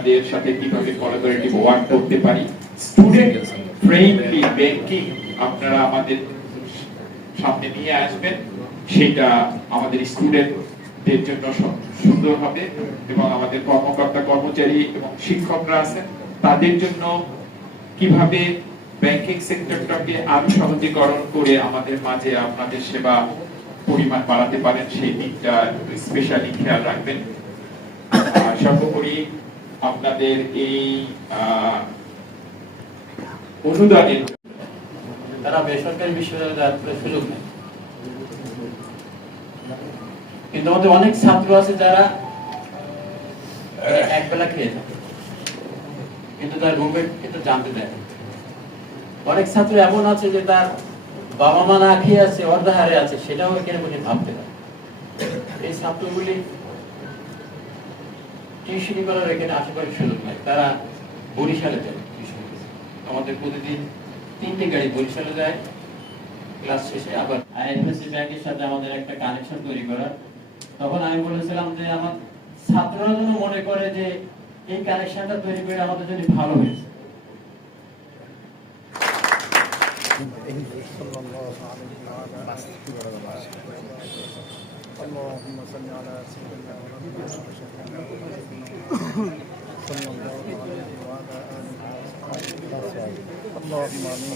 আপনাদের সাথে কীভাবে কোলাবোরেটিভ ওয়ার্ক করতে পারি? স্টুডেন্ট ফ্রেন্ডলি ব্যাংকিং আপনারা আমাদের সামনে নিয়ে আসবেন। সেটা আমাদের স্টুডেন্টদের জন্য সুন্দর হবে এবং আমাদের কর্মকর্তা কর্মচারী এবং শিক্ষকরা আছেন, তাদের জন্য কীভাবে ব্যাংকিং সেক্টরটাকে আরও সহজীকরণ করে আমাদের মাঝে আপনাদের সেবা পরিমাণ বাড়াতে পারেন, সেই দিকটা স্পেশালি খেয়াল রাখবেন। সর্বোপরি আপনাদের এই অনুদানের তারা বেসরকারি বিশ্ববিদ্যালয়ে সুযোগ নেই কিন্তু আমাদের অনেক ছাত্র আছে যারা এক বেলা খেয়ে থাকে। কিন্তু তার রুমমেট কিন্তু জানতে দেয় অনেক ছাত্র এমন আছে যে তার বাবা মা না খেয়ে আছে অর্ধাহারে আছে, সেটাও বসে ভাবতে পারে। এই ছাত্রগুলি টিউশনি করার এখানে আশেপাশে সুযোগ নাই তারা বরিশালে যায় টিউশনি আমাদের প্রতিদিন তিনটে গাড়ি বরিশালে যায় ক্লাস শেষে আবার আইএফএসি ব্যাংকের সাথে আমাদের একটা কানেকশন তৈরি করার তখন আমি বলেছিলাম যে আমার ছাত্ররা যেন মনে করে যে এই কানেকশনটা তৈরি করে আমাদের জন্য ভালো হয়েছে সাল্লাল্লাহু আলাইহি اللهم صل على سيدنا ونبينا وشفيعنا صلى الله عليه وعلى اله وصحبه اللهم امين